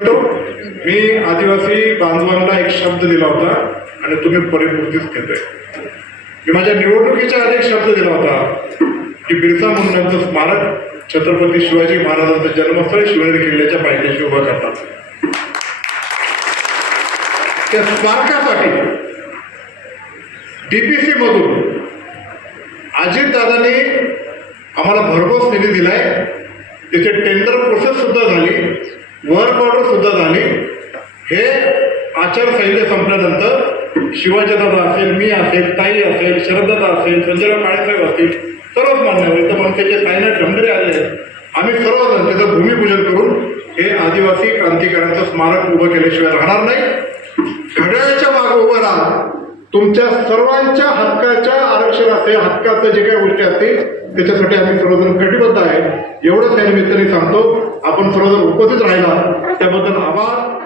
तो मी आदिवासी बांधवांना एक शब्द दिला होता आणि तुम्ही परिपूर्तीच घेतोय. मी माझ्या निवडणुकीच्या आधी एक शब्द दिला होता की बिरसा मुंडांचं स्मारक छत्रपती शिवाजी महाराजांचं जन्मस्थळ शिवनेरी किल्ल्याच्या पायथ्याशी उभं करतात. त्या स्मारकासाठी डीपीसी मधून अजितदादांनी आम्हाला भरघोस निधी दिलाय. त्याचे टेंडर प्रोसेस सुद्धा आचारसंहिता संपल्यानंतर शिवाजीदादा असेल मी असेल ताई असेल शरददादा असेल संजयराव काळेसाहेब असतील सर्वच मान्यवर तर मग त्याचे सायनाट ढमढरे आले आहेत. आम्ही सर्वजण त्याचं भूमिपूजन करून हे आदिवासी क्रांतिकारांचं स्मारक उभं केल्याशिवाय राहणार नाही. घड्याळाच्या मागे उभं राहा. तुमच्या सर्वांच्या हक्काच्या आरक्षण असेल हक्काचं जे काही गोष्टी असतील त्याच्यासाठी आम्ही सर्वजण कटिबद्ध आहे. एवढंच या निमित्ताने सांगतो. आपण सर्वजण उपस्थित राहिला. त्याबद्दल आभार.